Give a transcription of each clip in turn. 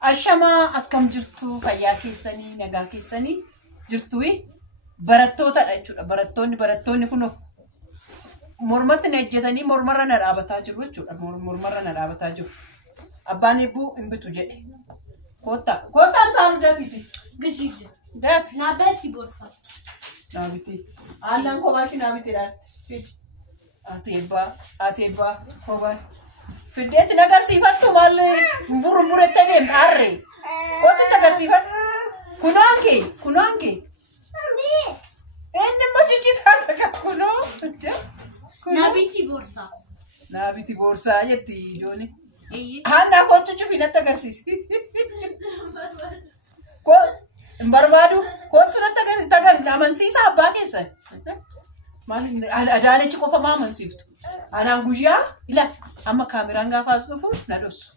Ashama akkam jirtu fayyaa keessanii nagaa keessanii jirtu barattootadha jechuudha. Barattoonni kun mormatti na ejjetanii mormarra na dhaabataa jiru jechuudha. Mormarra na dhaabataa jiru. Abbaan eebbuu hin bitu jedhe. Kottaan saalu dafiti. Gisiise. Dafi. Naabeti borfa. Naabiti. Aannan kophaashii naabiti dhaatti. Ati eebbaa kophaa. Fideeti nagarsiifattu maal murmurettee deemta harree. Kooti nagarsiifattu. Kunoonke. Inni mochichitaa kunoo. Naabiti borsaa jetti ijooni. Hanna kootu cufinatti agarsiisi. Barbaadu kootu natti agarsiisi amansiisa abbaa keessa. Adaanechi qofa maa amansiiftu. Anaan guyyaa ila amma kaameraan gaafa as dhufu na dhossu.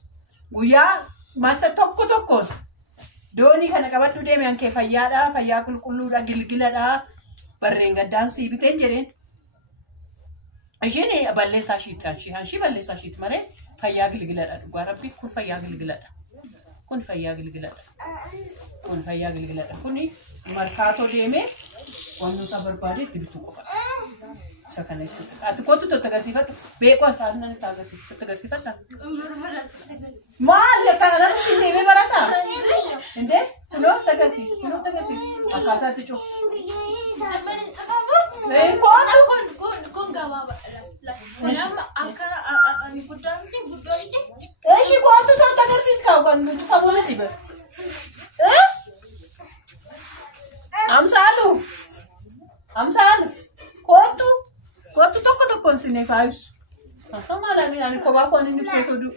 Guyyaa maanta tokkoon doonii kana qabadhu deeme ankee fayyaadhaa, fayyaa qulqulluudha, gilgiladhaa, barreen gaddaan sii biteen jedheen. Isheen balleessaa ishiitti hanshii balleessaa ishiitti malee fayyaa gilgiladha. Dhugaa rabbi kun fayyaa gilgiladha. Kuni markaatoo deemee wantoota barbaade itti bituu qofa. Isa kana jechuudha. Ati kootu totta agarsiifadhu. Beekoo aannan itti agarsiifatu. Totta agarsiifatta? Maal kana natti deemee barataa? Indee kunoo itti agarsiisi. Akkaataa itti cuftu. Kun gabaabaa. Eeshi kootu totta agarsiis kaa'u kan cufamu miti bara. Amsaalu. Kootu tokkoon sinee faayibsu. Akka maalaan kophaa koon inni ibseetu du.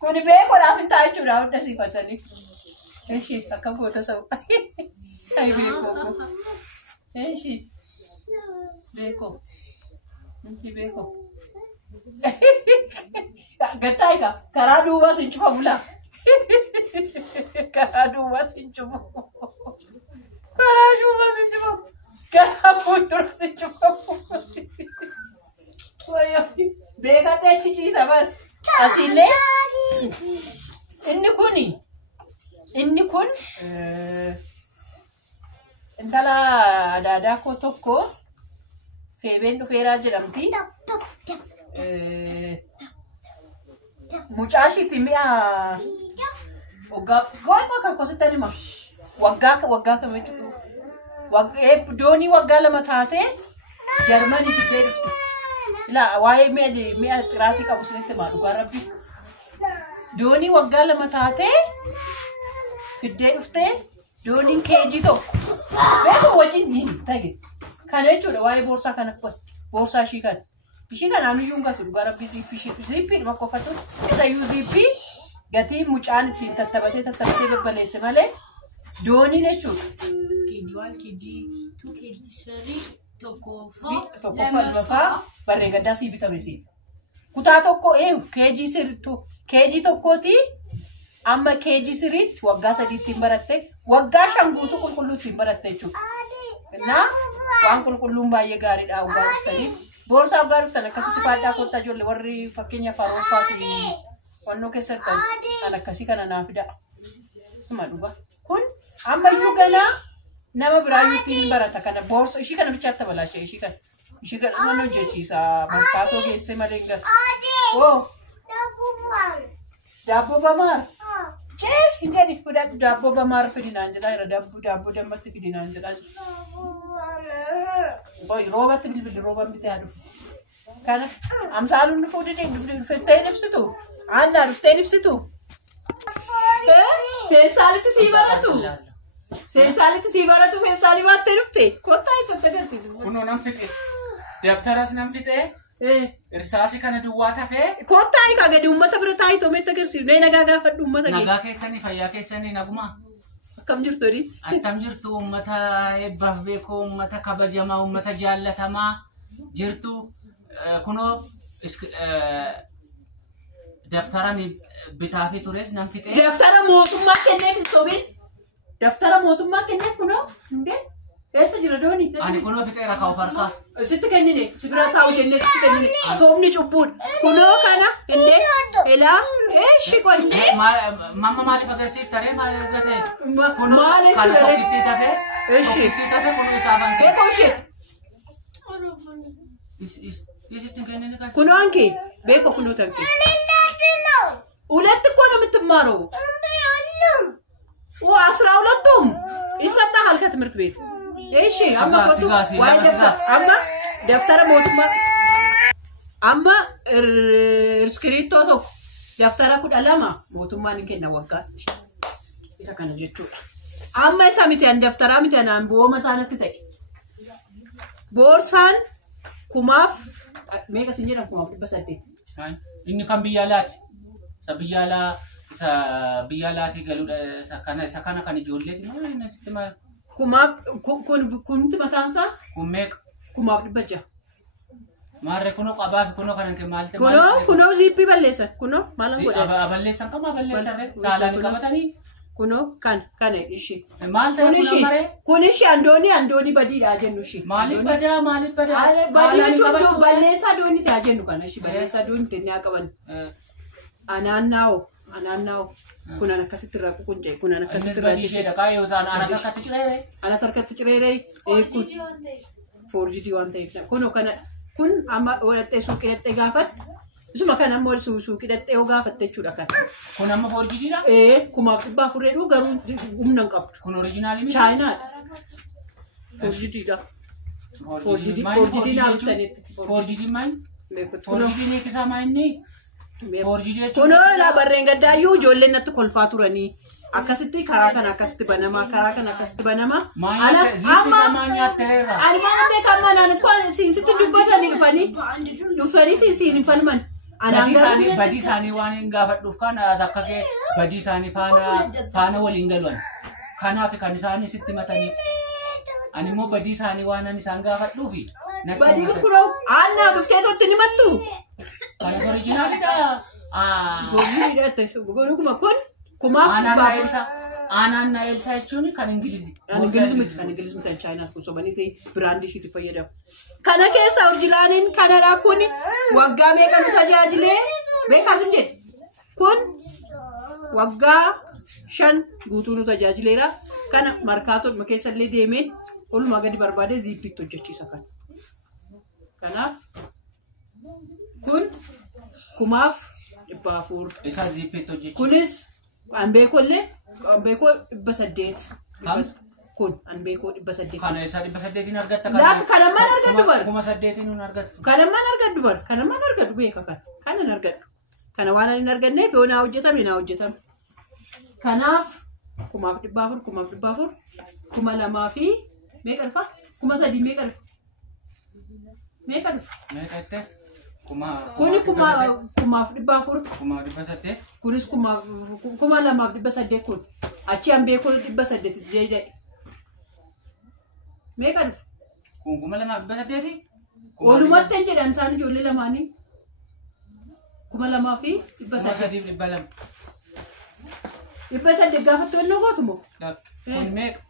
Kuni beekoodhaaf hin ta'a jechuudha hunda siifatanii. Eeshi akka goota sa'u. Ayi beekoo. Eeshi beekoo. Gattaa egaa karaa duubaa sin cufamu laa. Karaa fuuldura sin cufamu. Beekatee ciciisa bar. Asiillee inni kun intala adaadaa koo tokko feebeen dhufeeraa jedhamti. Mucaashiiti mi'a waggaa kan kosittani ma waggaa kamitti doonii waggaa lama taatee Jarmanii fiddee dhufte. Ilaa waa'ee mi'a xiraatii qabu sinitti maa dhugaa rabbi. Doonii waggaa lama taatee fiddee dhufte dooniin keejii tokko. Beekoo wajjin hin tage. Kana jechuudha waa'ee boorsaa kana boorsaa ishii kana. Ishii kanaan iyyuu gatu dhugaa rabbi ziippii dhuma qofatu. Isa iyyuu ziippii gatii mucaan ittiin tattabatee babbaleesse malee dooniin jechuudha. Keejii 2 tokkoffaa lamafaa barree gaddaa sii bitame sii. Kutaa tokko keejii tokkooti amma keejii siriitti waggaa 3 ittiin baratte waggaa 5 guutuu qulqulluu ittiin baratte jechuudha. Innaa waan qulqulluun baay'ee gaariidha waggaa dhuftaniif. Boorsaa waggaa dhuftan akkasitti faaddaa kottaa ijoollee warri fakkeenyaaf Awurooppaa fi wannoo keessatti kan akkasii kana naa fida. Suma dhugaa. Kun ammayyuu ganaa nama biraayyuutiin barata kana boorsa ishii kana bichaatti balaashee ishii kana mana hojjechiisa markaatoo geessee malee gara. Daabboo bamaar. Hin gadi fudhadhu daabboo bamaar fidinaan jedhaa jira daabboo dammatti fidinaan jedhaa jira. Roobatti bilbilli roobaan bitee haadhu. Kana amsaaluun dhufuu dhufettee ibsitu. Aannan dhuftee ibsitu. Feestaalitti sii baratu. Feestaalii baattee dhufte. Kottaa itti agarsiisu. Kunoo nam fixe. Dabtaras nam fixe. Irsaasi kana duwwaa tafee. Kottaa egaa gadi uummata bira taa'itoo meetti agarsiisu. Nee nagaa gaafadhu uummata gadi. Nagaa keessanii fayyaa keessanii nagumaa. Akkam jirtu dii? Akkam jirtu uummata eebbaaf beekoo, uummata kabajamaa, uummata jaallatamaa jirtu. Kunoo dabtara bitaa fi tures nam fixee. Daftara mootummaa kenneef sobiin. Daftara mootummaa kenneef kunoo hundee. Eessa jira doonii? Ani kunoo fixeera kaa'u farkaa. Sitti kennine sibira taa'u jennee sitti kennine soomni cubbuudha. Kunoo kana indee elaa Ishi qoy. Mamma maaliif agarsiiftaree maal argate? Maal Kana jechuudha? tokkittii tafe. Ishi. Tokkittii tafe kun isaafan kee. Beekoo ishee. Isitti kennini kan. Kunoo anke. Beekoo kunoo tanke. ሁለት እኮ ነው የምትማረው። አስራ ሁለቱም ይሰጣል ከትምህርት ቤት። እሺ አማ ቆጡ ዋይ አማ ደፍተር ሞቱማ አማ እስክሪፕቶ ቶክ ደፍተራ ኩዳላማ ሞቱማን ከነ ወጋት isa kana jechuudha. Amma isa miti an daftara miti an booma taanatti ta'e. Boorsaan kumaaf meeqa sin jedhan 800. Inni kan biyya alaati. Sa biyya alaati galuudha isa kana kan ijoolleeti maal inni asitti maal. Kumaaf kunti mataansaa Kun meeqa? 600. Maarree kunoo qabaa fi kunoo kanan kee maal ta'e? Kunoo ziippii balleessan. Kunoo maalan godhan. Balleessan qamaa balleessan saalaan qabatanii. Kunoo kan ishi. Maal ta'e kunoo maree? Kun ishi andooni badiidha jennu ishi. Maaliif badaa? Badii jechuun balleessaa doonii ta'aa jennu kana ishi balleessaa doonii ta'ee qaban. Anaannaawo. Kunan akkasitti irraa quncee kunan akkasitti irraa jechuu dhaqaa yoo ta'an ana harkatti cireere. Ana harkatti cireere. Foorjidii waan ta'eef kunoo kana kun amma walattee suuqii dhattee gaafatte. Isuma kan ammoo suuqii dhattee yoo gaafatte jechuudha kan. Kun amma foorjidiidha? 1400 garuu humna hin qabdu. Kun oriijinaalii miti? Chaayinaadha. Foorjidiidha. Foorjidii naamtanitti. Foorjidii maal? Foorjidii eegisaa maal inni? Foorjidii jechuudha. Kunoo laa barreen gaddaayyuu ijoolleen natti kolfaa turanii. Akkasitti karaa kana akkasitti banamaa karaa kana akkasitti banamaa. Amma nyaattereerra. Ani maal beekamaa naan sitti dubbatanii dhufanii siin hin falman. Badii isaanii waan hin gaafadhuuf kan akka kee badii isaanii faana waliin galuun. Kanaaf kan isaan sitti mataniif. Ani immoo badii isaanii waan isaan gaafadhuufi. Badii kunoo aannan dhuftee totti ni mattu. Kan oriijinaalidha. Goonuma kun. Kumaaf aanaan na Elsa jechuun kan Ingilizi. Kan Ingilizi miti Chaayinaas kun sobanii ta'e biraandii ishiitti fayyadamu. Kana keessa oriijinaaliin kanadha kun waggaa meeqa nu tajaajilee beekaas hin jedhe. Kun waggaa 5 guutuu nu tajaajileera. Kana markaatoo keessa illee deemee olumaa gadi barbaadee ziippiitti hojjechiisa kana. Kanaaf kun 1400. Isa ziippiitti hojjechiisa. Kunis anbeekoo 800. Kun anbeekoo 800. Kana isa 800 argatta kana. Laata kana maal argaddu bara? 800 nun argattu. Kana maal argaddu bara? Kana maal argaddu beeka kana. Kana hin argaddu. Kana waan hin arganneef yoo naa hojjetame naa hojjetame. Kanaaf 1400 2,000 fi meeqa dhufa? 3,000 meeqa dhufa? Meeqa dhufa? Meeqa itti? Kuni 1400. 800. Kunis 2,200 kun. Achi anbeekoo 800 jedhee. Meeqa dhufa? Kun 2,800? Olumatti hin jedhan isaan ijoollee lamaanii. 2,200. 3,200. 800 gaafattoonni gootu moo? Kun meeqa?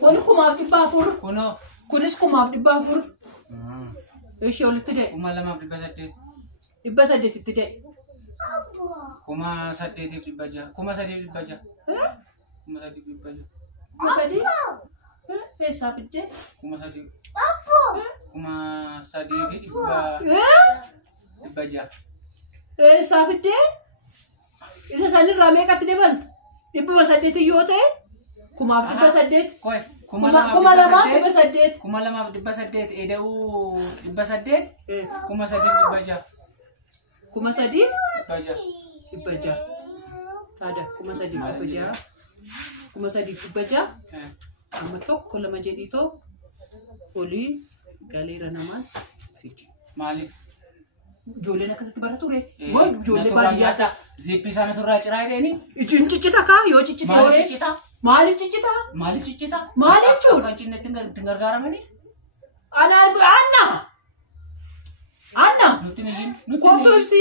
Kun 1,400. Kunoo. Kunis 1,400. Ishee olitti dee. 2,800. 800 itti dee. 8,600. 3,600. 3,600. 3,000? Eessaa fiddee? 3,000. 3,600. Eessaa fiddee? Isa sanirraa meeqatti dabalta? 800 yoo ta'e 1,800. 2,200. 2,800 eda'uu 800. 3,600. 3,600. Taada 3,600. 3,600. Amma tokko lama jedhiitoo olii galeera namaan fidi. Maaliif? Ijoolleen akkasitti bara ture. Ijoollee baadiyyaa. Ziippii isaanii irraa ciraa jedhanii? Ijoolleen ciccita kaa yoo ciccita yoo ciccita? Maaliif ciccita? Maaliif ciccita? Maaliif jechuudha? Kan cinnetti hin gargaaramanii? Anna. Nuti ni Kootu ibsi.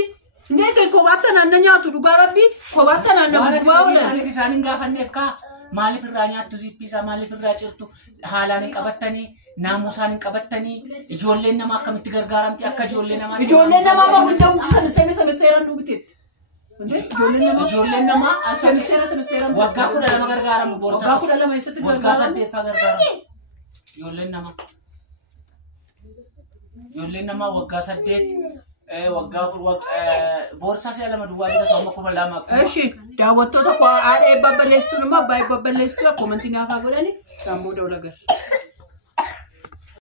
Ndee kobaata naanna nyaatu dhugaa rabbii kobaata naanna gubaa oolan. Isaan hin gaafanneef kaa maaliif irraa nyaattu ziippii isaa maaliif irraa cirtu haalaan hin qabattanii naamusaan hin qabattanii ijoolleen namaa akkamitti gargaaramti akka ijoollee namaa. Ijoolleen namaa ma guddaa mukti samiseera nu biteetti. Ijoolleen namaa Semesteera waggaa 12 gargaaramu boorsaa. waggaa 12 eessatti Waggaa gargaaramu? 8 gargaaramu. Ijoolleen namaa waggaa 8 waggaa boorsaa si'a 2 duwwaa bitatu amma 2,000. Eshi daawwattoota haadha eebbaa balleessituu nama abbaa eebbaa balleessituu komantii naafaa godhani isaan booda ol agarra.